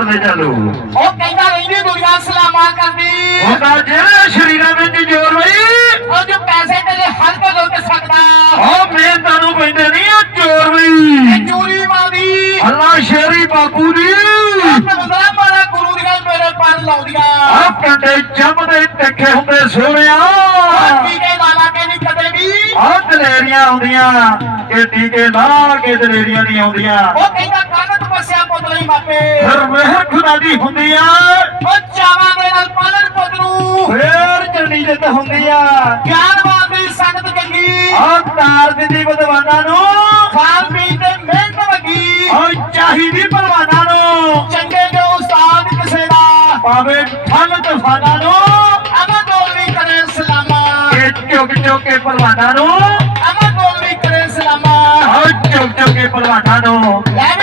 ਕਰਦੇ ਚੱਲੋ। ਉਹ ਕਹਿੰਦਾ ਰਹਿੰਦੀ ਦੁਨੀਆ ਸਲਾਮਾਂ ਕਰਦੀ। ਉਹਦਾ ਜਿਹੜੇ ਸ਼ਰੀਰਾਂ ਵਿੱਚ ਜੋਰ ਵਈ ਉਹ ਜੋ ਪੈਸੇ ਤੇ ਹਰ ਕੋ ਲੁੱਟ ਸਕਦਾ। ਉਹ ਮਿਹਨਤਾਂ ਨੂੰ ਪੈਂਦੇ ਨਹੀਂ ਆ ਚੋਰ ਵਈ ਚੋਰੀ ਮਾਦੀ ਅੱਲਾ ਸ਼ੇਰੀ ਬਾਪੂ ਦੀ। ਬੰਦਾ ਮਾਰਾ ਗੁਰੂ ਦੀਆਂ ਮੇਰੇ ਪਰ ਲਾਉਂਦੀਆਂ। ਆ ਕੰਡੇ ਜੰਮਦੇ ਤਿੱਖੇ ਹੁੰਦੇ ਸੋਹਣਿਆ। ਕੀ ਕੇ ਲਾਲਾ ਕੇ ਨਹੀਂ ਕਦੇ ਵੀ ਆ ਦਲੇਰੀਆਂ ਆਉਂਦੀਆਂ ਇਹ ਟੀਕੇ ਲਾ ਕੇ ਦਲੇਰੀਆਂ ਨਹੀਂ ਆਉਂਦੀਆਂ। ਉਹ ਕਹਿੰਦਾ ਕੰਨ ਤਪੱਸਿਆ ਪੁੱਤ ਲਈ ਮਾਪੇ? ਫਿਰ ਦੀ ਹੁੰਦੀ ਆ। ਉਹ ਚਾਵਾਂ ਦੇ ਨਾਲ ਪਾਲਣ ਪੁੱਤ ਨੂੰ। ਫੇਰ ਚੰਡੀ ਜਿੱਤ ਹੁੰਦੀ ਆ। ਗਿਆਨਵਾਨ ਦੀ ਸੰਗਤ ਚੰਗੀ। ਆ ਤਾਰ ਦਿੰਦੀ ਵਿਦਵਾਨਾਂ ਨੂੰ। ਖਾਣ ਪੀਣ ਤੇ ਮਿਹਨਤ ਵਗੀ। ਆ ਚਾਹੀਦੀ ਪਰਵਾਨਾਂ ਨੂੰ। ਚੰਗੇ ਜੋ ਉਸਤਾਦ ਕਿਸੇ ਦਾ ਪਾਵੇ ਠੰਡ ਤੂਫਾਨਾਂ ਨੂੰ। ਅਮਾ ਦੋਲੀ ਕਰੇ ਸਲਾਮਾ। ਇਹ ਚੁੱਕ ਚੁੱਕ ਕੇ ਪਰਵਾਨਾਂ ਨੂੰ। ਅਮਾ ਦੋਲੀ ਕਰੇ ਸਲਾਮਾ। ਆ ਚੁੱਕ ਚੁੱਕ ਕੇ ਪਰਵਾਨਾਂ ਨੂੰ। ਲੈ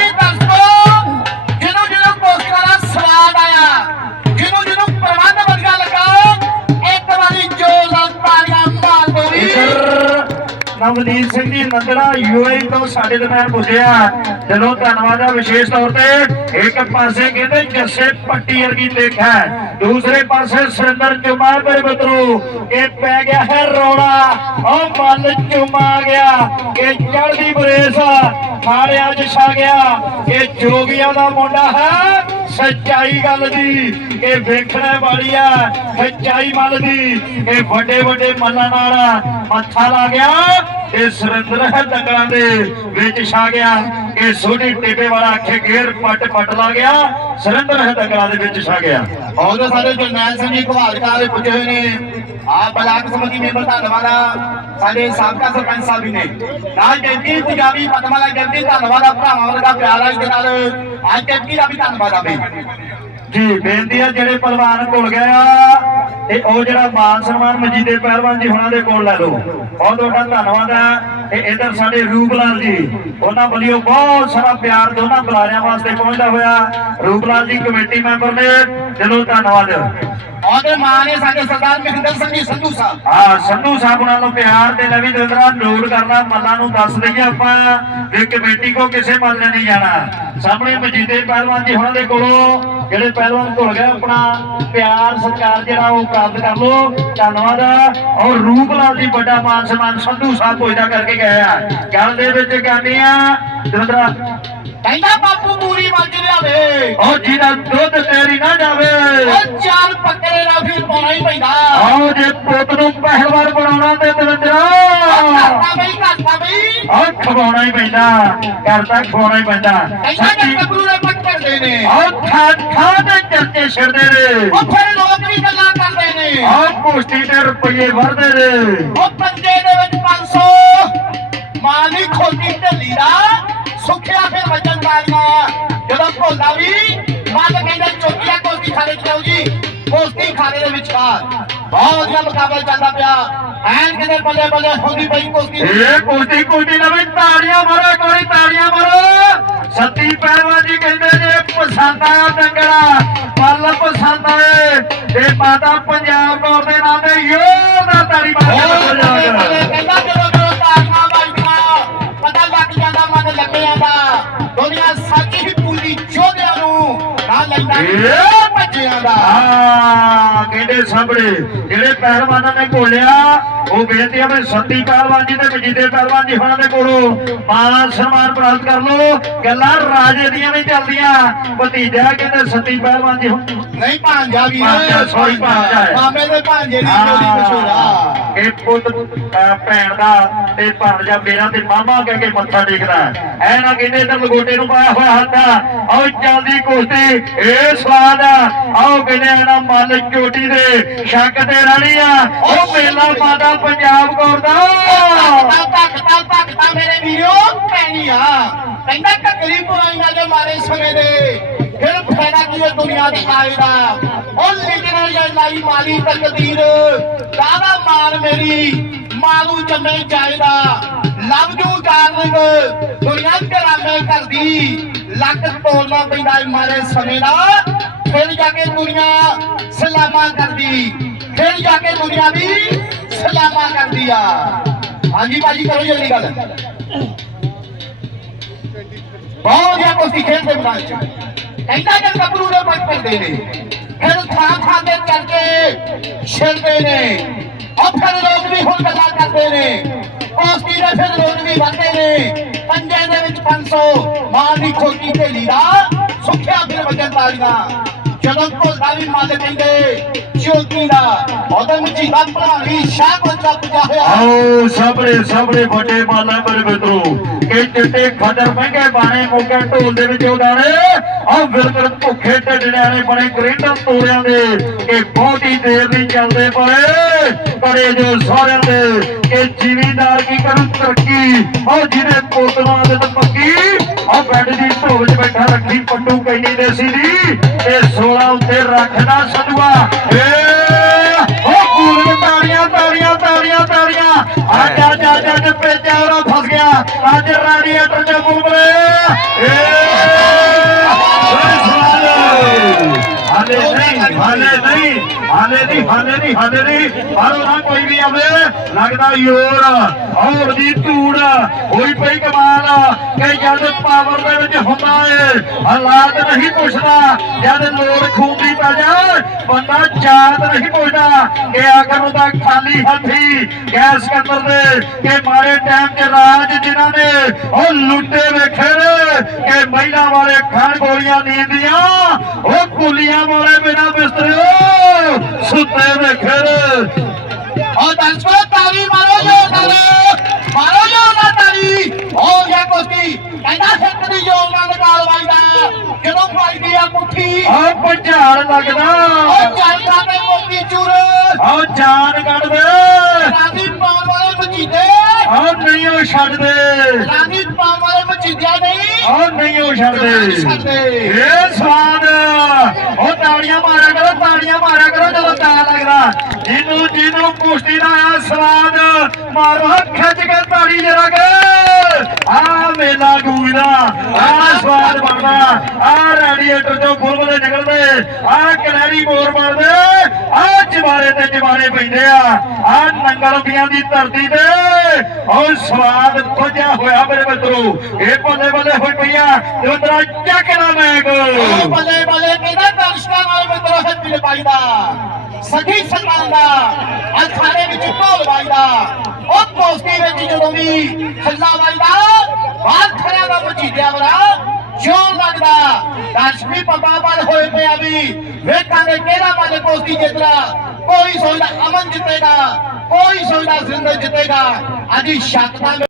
ਨਵਦੀਪ ਸਿੰਘ ਜੀ ਨੰਦੜਾ ਯੂਏਈ ਤੋਂ ਸਾਡੇ ਦਰਮਿਆਨ ਪੁੱਜਿਆ ਚਲੋ ਧੰਨਵਾਦ ਆ ਵਿਸ਼ੇਸ਼ ਤੌਰ ਤੇ, ਇੱਕ ਪਾਸੇ ਕਹਿੰਦੇ ਜੱਸੇ ਪੱਟੀ ਵਰਗੀ ਦੇਖਾ ਦੂਸਰੇ ਪਾਸੇ ਸੁਰਿੰਦਰ ਚੁਮਾ ਮੇਰੇ ਮਿੱਤਰੋ ਇਹ ਪੈ ਗਿਆ ਹੈ ਰੋਣਾ ਉਹ ਮੱਲ ਚੁਮਾ ਗਿਆ, ਇਹ ਚੜਦੀ ਬਰੇਸ ਮਾਰਿਆ ਜਛਾ ਗਿਆ, ਇਹ ਜੋਗੀਆਂ ਦਾ ਮੁੰਡਾ ਹੈ ਸੱਚਾਈ ਗੱਲ ਦੀ, ਇਹ ਵੇਖਣੇ ਵਾਲੀ ਆ, ਸੱਚਾਈ ਮੱਲ ਦੀ। ਇਹ ਵੱਡੇ ਵੱਡੇ ਮੱਲਾਂ ਨਾਲ ਮੱਥਾ ਲਾ ਗਿਆ, ਇਹ ਸੁਰਿੰਦਰ ਹੈ ਦੰਗਲਾਂ ਦੇ ਵਿੱਚ ਛਾ ਗਿਆ। ਇਹ ਸੋਢੀ ਟੇਬੇ ਵਾਲਾ ਅੱਖੇ ਗੇਰ ਪੱਟ ਪੱਟ ਲਾ ਗਿਆ, ਸੁਰਿੰਦਰ ਹੈ ਦੰਗਲਾਂ ਦੇ ਵਿੱਚ ਛਾ ਗਿਆ। ਉਹਦੇ ਸਾਡੇ ਜਰਨੈਲ ਸਿੰਘ ਜੀ ਘਵਾਲਕਾਰ ਦੇ ਪੁੱਜੇ ਹੋਏ ਨੇ। ਆ ਬਲਾਕ ਸਮਿਤੀ ਮੈਂਬਰ ਧੰਨਵਾਦ ਸਾਡੇ ਸਾਬਕਾ ਸਰਪੰਚ ਸਾਹਿਬ ਜੀ ਨੇ। ਨਾਲ ਜੈਂਤੀ ਪੰਜਾਬੀ ਪਤਮਾਲਾ ਜੈਂਤੀ ਧੰਨਵਾਦ ਆ ਭਰਾਵਾਂ ਵਰਗਾ ਪਿਆਰ ਆ ਇਹਦੇ ਨਾਲ। ਅੱਜ ਜੈਂਤੀ ਦਾ ਵੀ ਧੰਨਵਾਦ ਆ ਬਈ। ਜੀ, ਬੇਨਤੀ ਆ ਜਿਹੜੇ ਪਹਿਲਵਾਨ ਭੁੱਲ ਗਏ ਆ, ਤੇ ਉਹ ਜਿਹੜਾ ਮਾਨ ਸਨਮਾਨ ਮਜੀਦੇ ਪਹਿਲਵਾਨ ਜੀ ਉਹਨਾਂ ਦੇ ਕੋਲ ਲੈ ਲਓ। ਬਹੁਤ ਤੁਹਾਡਾ ਧੰਨਵਾਦ ਹੈ ਤੇ ਇਧਰ ਸਾਡੇ ਰੂਪ ਲਾਲ ਜੀ, ਉਹਨਾਂ ਵੱਲੋਂ ਬਹੁਤ ਸਾਰਾ ਪਿਆਰ ਦੋਨਾਂ ਬੁਲਾਰਿਆਂ ਵਾਸਤੇ ਪਹੁੰਚਦਾ ਹੋਇਆ। ਰੂਪਲਾਲ ਜੀ ਕਮੇਟੀ ਮੈਂਬਰ ਨੇ ਚਲੋ ਧੰਨਵਾਦ। ਉਹਦੇ ਮਾਂ ਨੇ ਸਾਡੇ ਸਰਦਾਰ ਮਹਿੰਦਰ ਸਿੰਘ ਜੀ ਸੰਧੂ ਸਾਹਿਬ। ਆ ਸੰਧੂ ਸਾਹਿਬ ਨਾਲ ਨੂੰ ਪਿਆਰ ਤੇ ਨਵੀਂ ਦਵਿੰਦਰਾ ਨੋਟ ਕਰਨਾ, ਮੱਲਾਂ ਨੂੰ ਦੱਸ ਦਈਏ ਆਪਾਂ ਵੀ ਕਮੇਟੀ ਕੋ ਕਿਸੇ ਮੱਲ ਨਹੀਂ ਜਾਣਾ। ਸਾਹਮਣੇ ਮਜੀਦੇ ਪਹਿਲਵਾਨ ਜੀ ਹੁਣਾਂ ਦੇ ਕੋਲੋਂ, ਜਿਹੜੇ ਪਹਿਲਵਾਨ ਭੁੱਲ ਗਏ, ਆਪਣਾ ਪਿਆਰ ਸਰਕਾਰ ਜਿਹੜਾ ਉਹ ਪ੍ਰਾਪਤ ਕਰ ਲੋ ਧੰਨਵਾਦ। ਔਰ ਰੂਪਲਾਲ ਜੀ ਵੱਡਾ ਮਾਨ ਸਨਮਾਨ ਸੰਧੂ ਸਾਹਿਬ ਪੁੱਜਦਾ ਕਰਕੇ ਗਏ ਗੱਲ ਦੇ ਵਿੱਚ ਕਹਿੰਦੇ ਆ ਦਵਿੰਦਰਾ ਕਹਿੰਦਾ ਬਾਪੂ ਮੂਰੀ ਵੱਜ ਲਿਆਵੇ। ਉਹ ਜਿਹਦਾ ਦੁੱਧ ਤੇਰੀ ਨਾ ਜਾਵੇ। ਉਹ ਚਾਲ ਪੱਕਰੇ ਦਾ ਫਿਰ ਪਾਉਣਾ ਹੀ ਪੈਂਦਾ। ਆਓ ਜੇ ਪੁੱਤ ਨੂੰ ਪਹਿਲਵਾਨ ਬਣਾਉਣਾ ਤੇ ਦਵਿੰਦਰਾ। ਕਰਤਾ ਬਈ ਕਰਤਾ ਬਈ। ਆਹ ਖਵਾਉਣਾ ਹੀ ਪੈਂਦਾ। ਘਰ ਤੱਕ ਖਵਾਉਣਾ ਹੀ ਪੈਂਦਾ। ਕਹਿੰਦਾ ਗੱਭਰੂ ਦੇ ਪੱਟ ਕਰਦੇ ਨੇ। ਆਹ ਥਾਂ ਥਾਂ ਤੇ ਚਰਚੇ ਛਿੜਦੇ ਨੇ। ਉਹ ਫਿਰ ਲੋਕ ਵੀ ਗੱਲਾਂ ਕਰਦੇ ਨੇ। ਆਹ ਪੁਸ਼ਟੀ ਤੇ ਰੁਪਏ ਵਰਦੇ ਨੇ। ਉਹ ਪੰਜੇ ਦੇ ਵਿੱਚ 500 ਮਾਲੀ ਖੋਟੀ ਢੱਲੀ ਦਾ। ਸੁੱਖਿਆ ਫਿਰ ਵਜਨ ਵਾਲੀਆਂ ਜਦੋਂ ਭੋਲਾ ਵੀ ਮੱਲ ਕਹਿੰਦਾ ਚੋਕੀਆ ਕੋਸਤੀ ਖਾਲੇ ਚਲਾਓ ਜੀ ਕੋਸਤੀ ਖਾਲੇ ਦੇ ਵਿਚਕਾਰ। ਬਹੁਤ ਵਧੀਆ ਮੁਕਾਬਲਾ ਚੱਲਦਾ ਪਿਆ। ਐਨ ਕਿਤੇ ਬੱਲੇ ਬੱਲੇ ਹੁੰਦੀ ਪਈ ਕੋਸਤੀ। ਇਹ ਕੁਸ਼ਤੀ ਕੁਸ਼ਤੀ ਨਵੇਂ ਤਾੜੀਆਂ ਮਾਰੋ ਕੋਈ ਤਾੜੀਆਂ ਮਾਰੋ। ਸੱਤੀ ਪਹਿਲਵਾਨ ਜੀ ਕਹਿੰਦੇ ਜੇ ਪਸੰਦ ਆਇਆ ਦੰਗਲਾ ਪੱਲ ਪਸੰਦ ਆਏ। ਤੇ ਮਾਤਾ ਪੰਜਾਬ ਕੌਰ ਦੇ ਨਾਂ ਤੇ ਯੋਰ ਦਾ ਤਾੜੀ ਮਾਰ ਦੁਨੀਆ ਸੱਚੀ ਹੀ ਪੂਰੀ ਚੋਦਿਆਂ ਨੂੰ ਨਾ ਲੈਂਦਾ ਭੱਜਿਆਂ ਦਾ ਆ ਕਹਿੰਦੇ ਸਾਹਮਣੇ? ਜਿਹੜੇ ਪਹਿਲਵਾਨਾਂ ਨੇ ਘੋਲਿਆ, ਉਹ ਬੇਨਤੀ ਆ ਵੀ ਸੱਤੀ ਪਹਿਲਵਾਨ ਜੀ ਤੇ ਵਜੀਦੇ ਪਹਿਲਵਾਨ ਜੀ ਹੋਣਾ ਦੇ ਕੋਲੋਂ ਮਾਨ ਸਨਮਾਨ ਪ੍ਰਾਪਤ ਕਰ ਲੋ ਗੱਲਾਂ ਰਾਜੇ ਦੀਆਂ ਨਹੀਂ ਚੱਲਦੀਆਂ। ਭਤੀਜਾ ਕਹਿੰਦੇ ਸੱਤੀ ਪਹਿਲਵਾਨ ਜੀ ਨਹੀਂ ਭਾਂਜਾ ਵੀ ਭਾਂਜਾ, sorry, ਭਾਂਜਾ ਹੈ। ਮਾਮੇ ਦੇ ਭਾਂਜੇ ਦੀ ਜੋੜੀ ਮਸ਼ਹੂਰ ਇਹ ਪੁੱਤ ਅਹ ਭੈਣ ਦਾ ਤੇ ਭਾਣਜਾ ਮੇਰਾ ਤੇ ਮਾਮਾ ਕਹਿ ਕੇ ਮੱਥਾ ਟੇਕਦਾ ਐ ਨਾ ਕਹਿੰਦੇ ਤੇ ਲਗੋਟੇ ਨੂੰ ਪਾਇਆ ਹੋਇਆ ਹੱਥ ਆ। ਆਓ ਚੱਲਦੀ ਕੁਸ਼ਤੀ ਇਹ ਸਵਾਦ ਆ। ਆਓ ਕਹਿੰਦੇ ਆ ਨਾ ਮੱਲ ਚੋਟੀ ਦੇ ਸ਼ੱਕ ਤੇ ਰਾਣੀ ਆ। ਉਹ ਮੇਲਾ ਮਾਤਾ ਪੰਜਾਬ ਕੌਰ ਦਾ ਤੱਕ ਤੱਕ ਤੱਕ ਤੱਕ ਤਾਂ ਮੇਰੇ ਵੀਰੋ ਪੈਣੀ ਆ। ਕਹਿੰਦਾ ਕੱਕਰੀ ਪੁਰਾਈਆਂ ਦੇ ਮਾਰੇ ਸਮੇਂ ਦੇ। ਫਿਰ ਫਾਇਦਾ ਕੀ ਹੈ ਦੁਨੀਆ ਦੇ ਆਏ ਦਾ? ਉਹ ਲਿਖਣਾ ਜਾਂ ਲਾਈ ਮਾਲੀ ਤਕਦੀਰ। ਕਾਹਦਾ ਮਾਨ ਮੇਰੀ ਮਾਲੂ ਜੰਮੇ ਜਾਇਦਾ ਲਵ ਜੂ ਡਾਰਲਿੰਗ ਦੁਨੀਆ ਕਰਾਮੇ ਕਰਦੀ ਲੱਕ ਤੋੜਨਾ ਪੈਂਦਾ ਮਾਰੇ ਸਮੇਂ ਦਾ। ਫਿਰ ਜਾ ਕੇ ਦੁਨੀਆ ਸਲਾਮਾਂ ਕਰਦੀ। ਫਿਰ ਜਾ ਕੇ ਦੁਨੀਆ ਵੀ ਸਲਾਮਾਂ ਕਰਦੀ ਆ। ਹਾਂਜੀ ਭਾਜੀ, ਕਰੋ ਜਲਦੀ ਗੱਲ। ਬਹੁਤ ਜਿਆ ਕੁਸ਼ਤੀ ਖੇਡਦੇ ਮੈਦਾਨ ਚ। ਕਹਿੰਦਾ ਕਿ ਗੱਭਰੂ ਦੇ ਬੱਚ ਪੈਂਦੇ ਨੇ। ਫਿਰ ਥਾਂ ਥਾਂ ਤੇ ਚੱਲ ਕੇ ਛਿੜਦੇ ਨੇ। ਉਹ ਫਿਰ ਲੋਕ ਵੀ ਹੁਣ ਗੱਲਾਂ ਕਰਦੇ ਨੇ। ਪੋਸਟੀ ਦੇ ਫਿਰ ਲੋਕ ਵੀ ਵੱਧਦੇ ਨੇ। ਪੰਜੇ ਦੇ ਵਿੱਚ 500 ਮਾਂ ਦੀ ਖੋਟੀ ਢੇਲੀ ਦਾ ਸੁੱਖਿਆ ਫਿਰ ਵਜਨ ਤਾਲੀਆਂ ਜਦੋਂ ਢੋਲਾ ਵੀ ਮੱਲ ਕਹਿੰਦੇ ਚੋਟੀ ਦਾ ਉਹਦੇ ਵਿੱਚ ਹੀ ਭਰਾਵੀ ਸ਼ਾਹ ਕੋ ਚੱਪ ਹੋਇਆ। ਆਓ ਸਾਹਮਣੇ ਸਾਹਮਣੇ ਵੱਡੇ ਮਾਲਾ ਮੇਰੇ ਮਿੱਤਰੋ। ਕਿ ਚਿੱਟੇ ਖੱਦਰ ਮਹਿੰਗੇ ਬਾਣੇ ਮੋਕੇ ਢੋਲ ਦੇ ਵਿੱਚ ਉਡਾਣੇ ਆਹ ਬਿਲਕੁਲ ਭੁੱਖੇ ਢੱਡਿਆਂ ਨੇ ਬਣੇ ਗ੍ਰਿੰਡਰ ਤੋੜਿਆਂ ਦੇ। ਕਿ ਬਹੁਤੀ ਦੇਰ ਨਹੀਂ ਚੱਲਦੇ ਪਏ ਬੜੇ ਜੋ ਸਾਰਿਆਂ ਦੇ ਕਿ ਜਿਮੀਦਾਰ ਕੀ ਕਰਨ ਤਰੱਕੀ? ਆਹ ਜਿਹਨੇ ਪੋਤਵਾਂ ਦੇ ਪੱਕੀ। ਆਹ ਬੈੱਡ ਦੀ ਢੋਲ 'ਚ ਬੈਠਾ ਰੱਖੀ ਪੱਟੂ ਰੱਖਦਾ ਸਦੂਆ। ਏ ਉਹ ਪੂਰਨ ਤਾੜੀਆਂ ਤਾੜੀਆਂ ਤਾੜੀਆਂ ਤਾੜੀਆਂ। ਅੱਜ ਅੱਜ ਅੱਜ ਅੱਜ ਪੇਚਾ ਉਹਦਾ ਫਸ ਗਿਆ। ਅੱਜ ਰੈਡੀਏਟਰ ਚ ਬੁਲਬਲੇ ਏ ਹਾਲੇ ਨਹੀਂ ਹਾਲੇ ਨਹੀਂ ਹਾਲੇ ਨਹੀਂ ਹਾਲੇ ਨਹੀਂ ਹਾਲੇ ਨਹੀਂ ਬਾਹਰੋਂ ਨਾ ਕੋਈ ਵੀ ਆਵੇ ਲੱਗਦਾ ਯੋਰ ਔਰ ਦੀ ਧੂੜ ਹੋਈ ਪਈ ਕਮਾਲ ਕਿ ਜਦ ਪਾਵਰ ਦੇ ਵਿੱਚ ਹੁੰਦਾ ਏ ਹਾਲਾਤ ਨਹੀਂ ਪੁੱਛਦਾ ਜਦ ਲੋੜ ਖੂਨ ਦੀ ਪੈ ਜਾ ਬੰਦਾ ਜਾਤ ਨਹੀਂ ਪੁੱਛਦਾ ਕਿ ਆਖਰ ਨੂੰ ਤਾਂ ਖਾਲੀ ਹੱਥੀ ਗੈਸ ਕਤਰ ਦੇ ਕਿ ਮਾਰੇ ਟਾਈਮ 'ਚ ਰਾਜ ਜਿਨ੍ਹਾਂ ਨੇ ਉਹ ਲੁੱਟੇ ਵੇਖੇ ਕਿ ਮਹਿਲਾ ਵਾਲੇ ਖਾਣ ਗੋਲੀਆਂ ਨੀਂਦੀਆਂ ਉਹ ਕੁਲੀਆਂ ਵਾਲੇ ਬਿਨਾ ਬਿਸਤਰੇ ਸੁੱਤੇ ਵੇਖਣ ਉਹ ਦਰਸ਼ਕੋ ਤਾਰੀ ਮਾਰੋ ਜੋ ਤਾਰੀ ਮਾਰੋ ਜੋ ਨਾ ਤਾਰੀ ਹੋ ਗਿਆ ਕੁਸ਼ਤੀ। ਕਹਿੰਦਾ ਸਿੱਖ ਦੀ ਜੋਲ ਨਾਲ ਕਾਲਵਾਈ ਦਾ ਜਦੋਂ ਫਾਇਦੀ ਆ ਮੁੱਠੀ? ਉਹ ਪੰਝਾੜ ਲੱਗਦਾ। ਉਹ ਜਾਂਦਾ ਤੇ ਮੋਤੀ ਚੂਰ। ਉਹ ਜਾਨ ਕੱਢਦੇ ਰਾਦੀ ਪਾਉਣ ਵਾਲੇ ਮਜੀਦੇ। ਉਹ ਨਹੀਂ ਉਹ ਛੱਡਦੇ। ਰਾਦੀ ਪਾਉਣ ਵਾਲੇ ਮਜੀਦਿਆ ਨਹੀਂ ਆ ਨਹੀਂ ਉਹ ਛੱਡਦੇ। ਇਹ ਸਵਾਦ। ਉਹ ਤਾੜੀਆਂ ਮਾਰਿਆ ਕਰੋ ਤਾੜੀਆਂ ਮਾਰਿਆ ਕਰੋ ਜਦੋਂ ਤਾਂ ਲੱਗਦਾ। ਜਿਹਨੂੰ ਜਿਹਨੂੰ ਕੁਸ਼ਤੀ ਦਾ ਆ ਸਵਾਦ ਮਾਰੋ ਖਿੱਚ ਕੇ ਤਾੜੀ ਜਰਾ ਕੇ ਆ ਮੇਲਾ ਗੂੰਜਦਾ ਆ ਸਵਾਦ ਆ ਰੈਡੀਏਟਰ ਚੋਂ ਬੁਲਬੁਲੇ ਨਿਕਲਦੇ। ਆ ਕਨੈਰੀ ਮੋਰ ਮਾਰਦੇ। ਆ ਜਵਾਰੇ ਤੇ ਜਵਾਰੇ ਪੈਂਦੇ ਆ। ਆ ਨੰਗਲ ਦੀ ਧਰਤੀ ਤੇ। ਉਹ ਸਵਾਦ ਪੁੱਜਿਆ ਹੋਇਆ ਮੇਰੇ ਮਿੱਤਰੋ। ਇਹ ਬੱਲੇ ਬੱਲੇ ਹੋਈ ਪਈਆ ਤੇ ਚੱਕ ਨਾ ਮੈਗ ਉਹ ਬੱਲੇ ਬੱਲੇ ਕਹਿੰਦਾ ਦਰਸ਼ਕਾਂ ਨਾਲ ਮਿੱਤਰੋ ਹੱਥੀ ਲਪਾਈਦਾ ਸਖੀ ਸਤਾਨ ਦਾ। ਅਖਾੜੇ ਵਿੱਚ ਢੋਲ ਵਾਈਦਾ ਉਹ ਪੋਸਟੀ ਵਿੱਚ ਜਦੋਂ ਵੀ ਖੱਲਾ ਵਾਈਦਾ ਬਾਹਰ ਖੜਿਆ ਦਾ ਮਜੀਦਿਆ ਵਰਾ ਜੋਰ ਲੱਗਦਾ ਦਰਸ਼ਕੀ ਪੱਪਾ ਬਲ ਹੋਏ ਪਿਆ ਵੀ। ਵੇਖਾਂਗੇ ਕਿਹੜਾ ਮੱਲ ਪੋਸਟੀ ਜਿੱਤਦਾ। ਕੋਈ ਸੋਚਦਾ ਅਮਨ ਜਿੱਤੇਗਾ, ਕੋਈ ਸੋਚਦਾ ਜ਼ਿੰਦਰ ਜਿੱਤੇਗਾ। ਅੱਜ ਸ਼ੱਕ ਦਾ